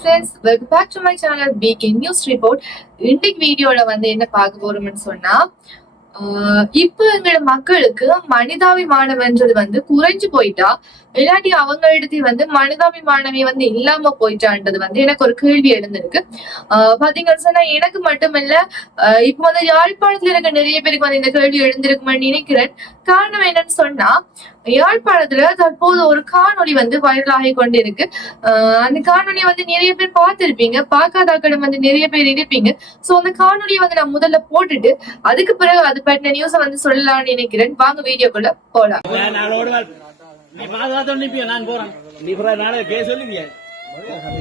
Friends welcome back to my channel PK news report இன்னைக்கு வீடியோல வந்து என்ன பார்க்க போறோம்னு சொன்னா ஆஹ் இப்ப எங்களோட மக்களுக்கு மனிதாபிமானம்ன்றது வந்து குறைஞ்சு போயிட்டா இல்லாட்டி அவங்களிடத்து வந்து மனிதாபிமானமே வந்து இல்லாம போயிட்டான்றது வந்து எனக்கு ஒரு கேள்வி எழுந்திருக்கு. ஆஹ் பாத்தீங்கன்னு சொன்னா எனக்கு மட்டுமில்ல ஆஹ் இப்ப வந்து யாழ்ப்பாணத்துல இருக்க நிறைய பேருக்கு வந்து இந்த கேள்வி எழுந்திருக்குமான்னு நினைக்கிறேன். காரணம் என்னன்னு சொன்னா யாழ்ப்பாணத்துல தற்போது ஒரு காணொளி வந்து வைரல் ஆகி கொண்டு இருக்கு அந்த காணொலியை வந்து நிறைய பேர் பார்த்திருப்பீங்க. பார்க்காதாக்களும் வந்து நிறைய பேர் இருப்பீங்க. சோ அந்த காணொலியை வந்து நான் முதல்ல போட்டுட்டு அதுக்கு பிறகு அது பற்றின நியூஸை வந்து சொல்லலாம்னு நினைக்கிறேன். வாங்க வீடியோக்குள்ள போலாம். நான் போறேன். நீ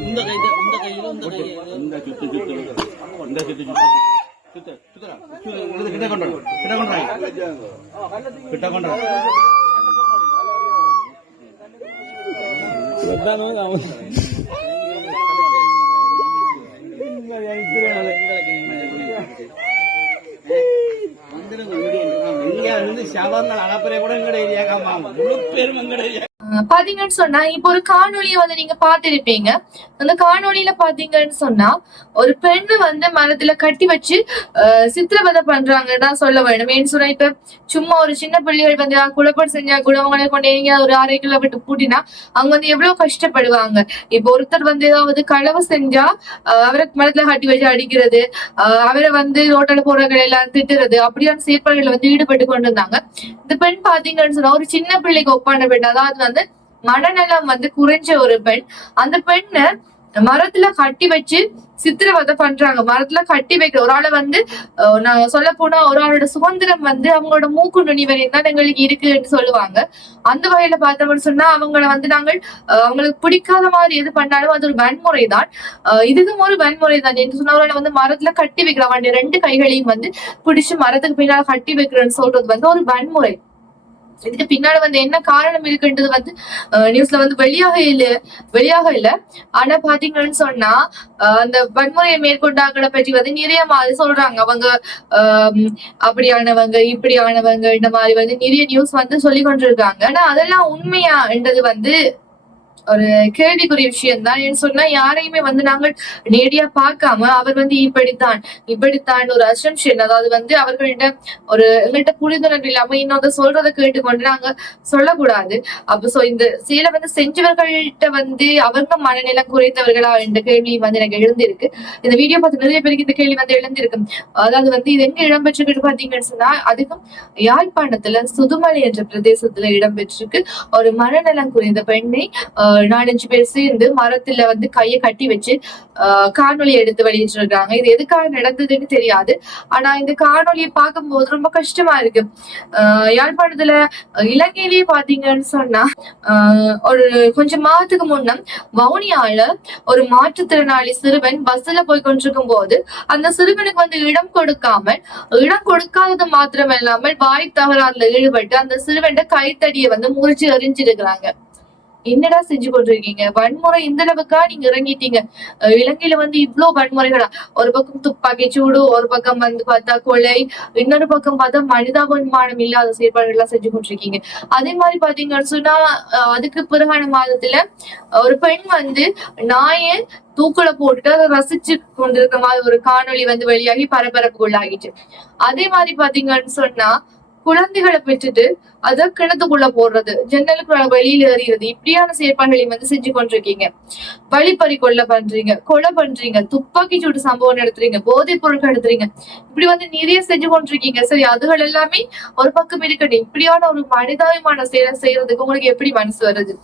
இந்த இந்த கையில இந்த கையில இந்த சுத்து சுத்து இந்த சுத்து சுத்து கிட்ட கொண்டு வா. கிட்ட கொண்டு வா. கிட்ட கொண்டு இங்க வந்து சவர்கள் அனுப்புறே கூட எங்கட ஏரியா காமா முழு பேரும் எங்கட ஏரியா. பாத்தீங்கன்னு சொன்னா இப்ப ஒரு காணொலிய வந்து நீங்க பாத்திருப்பீங்க அந்த காணொலியில பாத்தீங்கன்னு சொன்னா ஒரு பெண்ணு வந்து மரத்துல கட்டி வச்சு சித்திரவதை பண்றாங்கன்னு தான் சொல்ல வேணும். ஏன்னு சொன்னா இப்ப சும்மா ஒரு சின்ன பிள்ளைகள் வந்து குழப்பம் செஞ்சா கூட அவங்களை கொண்டு எங்க ஒரு அரை கிலோ விட்டு பூட்டினா அவங்க வந்து எவ்வளவு கஷ்டப்படுவாங்க? இப்ப ஒருத்தர் வந்து ஏதாவது களவு செஞ்சா அவரை மரத்துல கட்டி வச்சு அடிக்கிறது ஆஹ் அவரை வந்து ரோட்டில் போறவர்கள் எல்லாம் திட்டுறது அப்படியான செயற்பாடுகளை வந்து ஈடுபட்டு கொண்டு இருந்தாங்க இந்த பெண் பாத்தீங்கன்னு சொன்னா ஒரு சின்ன பிள்ளைக்கு ஒப்பான பெண் அதாவது வந்து மனநலம் வந்து குறைஞ்ச ஒரு பெண். அந்த பெண்ணை மரத்துல கட்டி வச்சு சித்திரவதை பண்றாங்க. மரத்துல கட்டி வைக்கிற ஒரு ஆளை வந்து நான் சொல்ல போனா ஒரு ஆளோட சுதந்திரம் வந்து அவங்களோட மூக்கு நுனி வரையும் தான் எங்களுக்கு இருக்குன்னு சொல்லுவாங்க. அந்த வகையில பார்த்தோம்னு சொன்னா அவங்கள வந்து நாங்கள் அஹ், அவங்களுக்கு பிடிக்காத மாதிரி எது பண்ணாலும் அது ஒரு வன்முறை தான். இதுவும் ஒரு வன்முறை தான். என்று சொன்னா வந்து மரத்துல கட்டி வைக்கிற அவனுடைய ரெண்டு கைகளையும் வந்து பிடிச்சு மரத்துக்கு பின்னால் கட்டி வைக்கிறேன்னு சொல்றது வந்து ஒரு வன்முறை. இதுக்கு பின்னாடி வந்து என்ன காரணம் இருக்குன்றது வந்து நியூஸ்ல வந்து வெளியாக இல்ல வெளியாக இல்ல. ஆனா பாத்தீங்கன்னு சொன்னா அந்த வன்முறையை மேற்கொண்டாங்களை பற்றி வந்து நிறைய மாதிரி சொல்றாங்க. அவங்க ஆஹ் அப்படியானவங்க இப்படியானவங்க இந்த மாதிரி வந்து நிறைய நியூஸ் வந்து சொல்லி கொண்டிருக்காங்க. ஆனா அதெல்லாம் உண்மையான்றது வந்து ஒரு கேள்விக்குரிய விஷயம் தான் ஏன்னு சொன்னா யாரையுமே வந்து நாங்கள் நேரடியா பார்க்காம அவர் வந்து இப்படித்தான் இப்படித்தான் ஒரு அசம்ஷன் அதாவது வந்து அவர்கள்ட்ட ஒரு எங்கள்கிட்ட புரிந்துணர்வு இல்லாம இன்னொரு சொல்றதை கேட்டுக்கொண்டு நாங்க சொல்லக்கூடாது. அப்ப சோ இந்த செயலை வந்து செஞ்சவர்கள்ட்ட வந்து அவங்க மனநிலம் குறைந்தவர்களா என்ற கேள்வி வந்து எனக்கு எழுந்திருக்கு. இந்த வீடியோ பார்த்து நிறைய பேருக்கு இந்த கேள்வி வந்து எழுந்திருக்கு. அதாவது வந்து இது எங்க இடம்பெற்றிருக்கு பாத்தீங்கன்னு சொன்னா அதுக்கும் யாழ்ப்பாணத்துல சுதுமலை என்ற பிரதேசத்துல இடம்பெற்றிருக்கு. ஒரு மனநலம் குறைந்த பெண்ணை நாலஞ்சு பேர் சேர்ந்து மரத்துல வந்து கையை கட்டி வச்சு ஆஹ் காணொளி எடுத்து வெளியிட்டிருக்காங்க. இது எதுக்காக நடந்ததுன்னு தெரியாது. ஆனா இந்த காணொளியை பார்க்கும்போது ரொம்ப கஷ்டமா இருக்கு. ஆஹ் யாழ்ப்பாணத்துல இலங்கையிலேயே பாத்தீங்கன்னு சொன்னா ஆஹ் ஒரு கொஞ்சம் மாதத்துக்கு முன்ன வவுனியால ஒரு மாற்றுத்திறனாளி சிறுவன் பஸ்ல போய் கொண்டிருக்கும் போது அந்த சிறுவனுக்கு வந்து இடம் கொடுக்காமல் இடம் கொடுக்காதது மாத்திரம் இல்லாமல் வாய் தகராறுல ஈடுபட்டு அந்த சிறுவன் கைத்தடியை வந்து முறிச்சு எறிஞ்சிருக்கிறாங்க. என்னடா செஞ்சு கொண்டிருக்கீங்க? வன்முறை இந்த அளவுக்கா நீங்க இறங்கிட்டீங்க? இலங்கையில வந்து இவ்வளவு வன்முறைகளா? ஒரு பக்கம் துப்பாக்கி சூடு ஒரு பக்கம் வந்து பார்த்தா கொலை இன்னொரு பக்கம் பார்த்தா மனிதாபிமானம் இல்லாத செயற்பாடுகள் எல்லாம் செஞ்சு கொண்டிருக்கீங்க. அதே மாதிரி பாத்தீங்கன்னு சொன்னா அதுக்கு பிறகான மாதத்துல ஒரு பெண் வந்து நாயை தூக்குல போட்டுட்டு அதை ரசிச்சு கொண்டிருக்க மாதிரி ஒரு காணொளி வந்து வெளியாகி பரபரப்புக்குள்ளாகிட்டு. அதே மாதிரி பாத்தீங்கன்னு சொன்னா குழந்தைகளை பெற்றுட்டு அதை கிணத்துக்குள்ள போடுறது. ஜன்னலுக்கு வெளியில எறிகிறது இப்படியான செயற்பாடுகளை வந்து செஞ்சு கொண்டிருக்கீங்க. வழிப்பறி கொள்ள பண்றீங்க கொலை பண்றீங்க துப்பாக்கி சூடு சம்பவம் நடத்துறீங்க போதைப் பொருட்கள் எடுத்துறீங்க. இப்படி வந்து நிறைய செஞ்சு கொண்டிருக்கீங்க. சரி அதுகள் எல்லாமே ஒரு பக்கம் இருக்கட்டும். இப்படியான ஒரு மனிதாபிமான செயலை செய்யறதுக்கு உங்களுக்கு எப்படி மனசு வருது?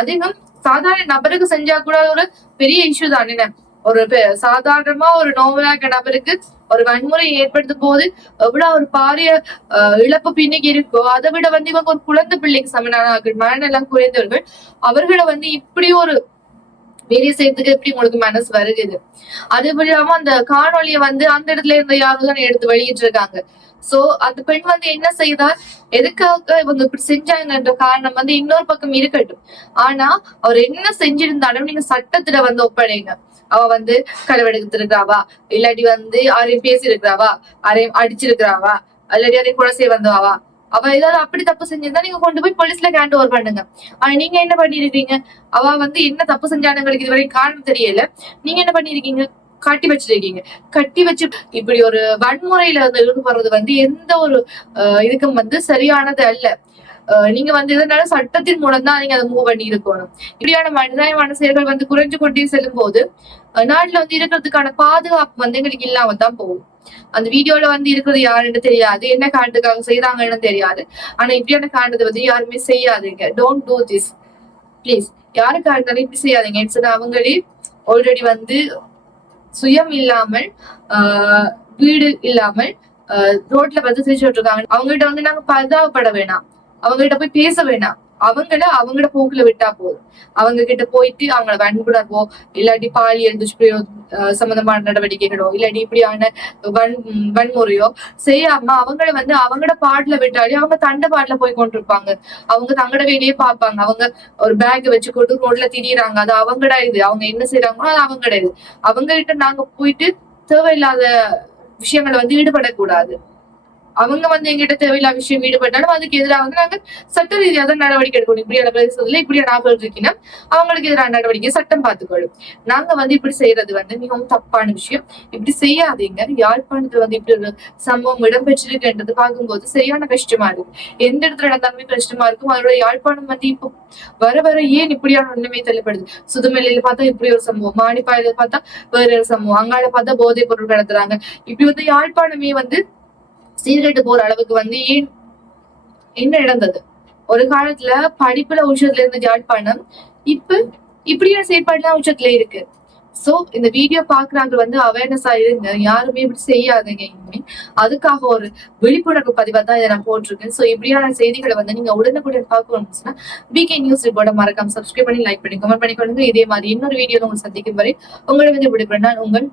அதிகம் சாதாரண நபருக்கு செஞ்சா கூட ஒரு பெரிய இஷ்யூ தான். என்ன? ஒரு சாதாரணமா ஒரு நோவலாக நபருக்கு ஒரு வன்முறை ஏற்படுத்தும் போது எவ்வளவு ஒரு பாரிய இழப்பு பின்னிக்கு இருக்கோ அதை விட வந்து இவங்க ஒரு குழந்தை பிள்ளைக்கு சமனாக மனநலம் குறைந்தவர்கள் அவர்களை வந்து இப்படி ஒரு வேலை செய்யறதுக்கு எப்படி உங்களுக்கு மனசு வருகுது அது இல்லாம அந்த காணொலியை வந்து அந்த இடத்துல இருந்த யாரும் தான் எடுத்து வெளியிட்டு இருக்காங்க சோ அந்த பெண் வந்து என்ன செய்தார் எதுக்காக இவங்க இப்படி செஞ்சாங்கன்ற காரணம் வந்து இன்னொரு பக்கம் இருக்கட்டும். ஆனா அவர் என்ன செஞ்சிருந்தாலும் நீங்க சட்டத்துல வந்து ஒப்படைங்க. அவ வந்து களவெடுத்திருக்கிறாவா இல்லாட்டி வந்து யாரையும் பேசியிருக்கிறாவா? யாரையும் அடிச்சிருக்கிறாவா? இல்லாட்டி யாரையும் கொலை செய்ய வந்தவாவா? அவ ஏதாவது அப்படி தப்பு செஞ்சிருந்தா நீங்க கொண்டு போய் போலீஸ்ல ஹேண்ட் ஓவர் பண்ணுங்க. ஆனா நீங்க என்ன பண்ணிருக்கீங்க அவ வந்து என்ன தப்பு செஞ்சானுங்களுக்கு இதுவரை காரணம் தெரியல. நீங்க என்ன பண்ணிருக்கீங்க கட்டி வச்சிருக்கீங்க. கட்டி வச்சு இப்படி ஒரு வன்முறையில வந்து ஈடுபடுறது வந்து எந்த ஒரு இதுக்கும் வந்து சரியானது அல்ல. நீங்க வந்து இதனால சட்டத்தின் மூலம் தான் நீங்க அதை மூவ் பண்ணி இருக்கணும் இப்படியான மனிதாயமான செயல்கள் வந்து குறைஞ்சு கொண்டே செல்லும் போது நாட்டுல வந்து இருக்கிறதுக்கான பாதுகாப்பு வந்து எங்களுக்கு இல்லாம தான் போகும். அந்த வீடியோல வந்து இருக்கிறது யாருன்னு தெரியாது என்ன காரணத்துக்காக செய்யறாங்கன்னு தெரியாது. ஆனா இப்படியான காரணத்தை வந்து யாருமே செய்யாதீங்க. டோன்ட் டூ திஸ் ப்ளீஸ் யாருக்கா இருந்தாலும் இப்படி செய்யாதீங்க. இட்ஸ் அவங்களே ஆல்ரெடி வந்து சுயம் இல்லாமல் ஆஹ் வீடு இல்லாமல் ஆஹ் ரோட்ல வந்து செஞ்சுட்டு இருக்காங்க. அவங்ககிட்ட வந்து நாங்க பரிதாபப்பட வேணாம். அவங்ககிட்ட போய் பேச வேணாம். அவங்கள அவங்களோட போக்குல விட்டா போதும். அவங்க கிட்ட போயிட்டு அவங்கள வன்புணர்வோ இல்லாட்டி பாலியல் துஷ்பிரயோ சம்பந்தமான நடவடிக்கைகளோ இல்லாட்டி இப்படியான வன் வன்முறையோ செய்யாம அவங்கள வந்து அவங்களோட பாட்டுல விட்டாலே அவங்க தண்ட பாட்டுல போய் கொண்டிருப்பாங்க. அவங்க தங்கட வேலையே பார்ப்பாங்க. அவங்க ஒரு பேக் வச்சு கொண்டு ரோட்ல திரியிறாங்க. அது அவங்கடா இது. அவங்க என்ன செய்யறாங்களோ அது அவங்கட இது. அவங்க கிட்ட நாங்க போயிட்டு தேவையில்லாத விஷயங்களை வந்து ஈடுபடக்கூடாது. அவங்க வந்து எங்கிட்ட தேவையில்லா விஷயம் ஈடுபட்டாலும் அதுக்கு எதிராக வந்து நாங்க சட்ட ரீதியாக தான் நடவடிக்கை எடுக்கணும். இப்படியான பிரதேசத்துல இப்படியான ஆட்கள் இருக்கீங்கன்னா அவங்களுக்கு எதிரான நடவடிக்கை சட்டம் பார்த்துக்கொள்ளும். நாங்க வந்து இப்படி செய்யறது வந்து மிகவும் தப்பான விஷயம். இப்படி செய்யாதீங்க. யாழ்ப்பாணத்துல வந்து இப்படி ஒரு சம்பவம் இடம்பெற்றிருக்குன்றது பார்க்கும்போது சரியான கஷ்டமா இருக்கு. எந்த இடத்துல நடந்தாலுமே கஷ்டமா இருக்கும். அதோட யாழ்ப்பாணம் வந்து இப்போ வர வர ஏன் இப்படியான ஒண்ணுமே தள்ளப்படுது? சுதுமலையில பார்த்தா இப்படி ஒரு சம்பவம் மாணிப்பாயில பார்த்தா வேற ஒரு சம்பவம் அங்கால பார்த்தா போதைப் பொருள் கடத்துறாங்க. இப்படி வந்து யாழ்ப்பாணமே வந்து சீர்கெட்டு போற அளவுக்கு வந்து ஏன் என்ன நடந்தது ஒரு காலத்துல படிப்புல உச்சத்துல இருந்து ஜாயின் பண்ண இப்ப இப்படியான செயற்பாடுலாம் உச்சத்துல இருக்கு. சோ இந்த வீடியோ பாக்குறாங்க வந்து அவேர்னஸா இருங்க. யாருமே இப்படி செய்யாதீங்க இனிமே. அதுக்காக ஒரு விழிப்புணர்வு பதிவா தான் இதை நான் போட்டிருக்கேன். சோ இப்படியான செய்திகளை வந்து நீங்க உடனுக்குடன் பார்க்கணும்னா பிகே நியூஸ் ரிப்போர்ட்டை மறக்காம சப்ஸ்கிரைப் பண்ணி லைக் பண்ணி கமெண்ட் பண்ணி கொடுங்க இதே மாதிரி இன்னொரு வீடியோல உங்களை சந்திக்கும் வரை உங்களை வந்து இப்படி நான் உங்கள்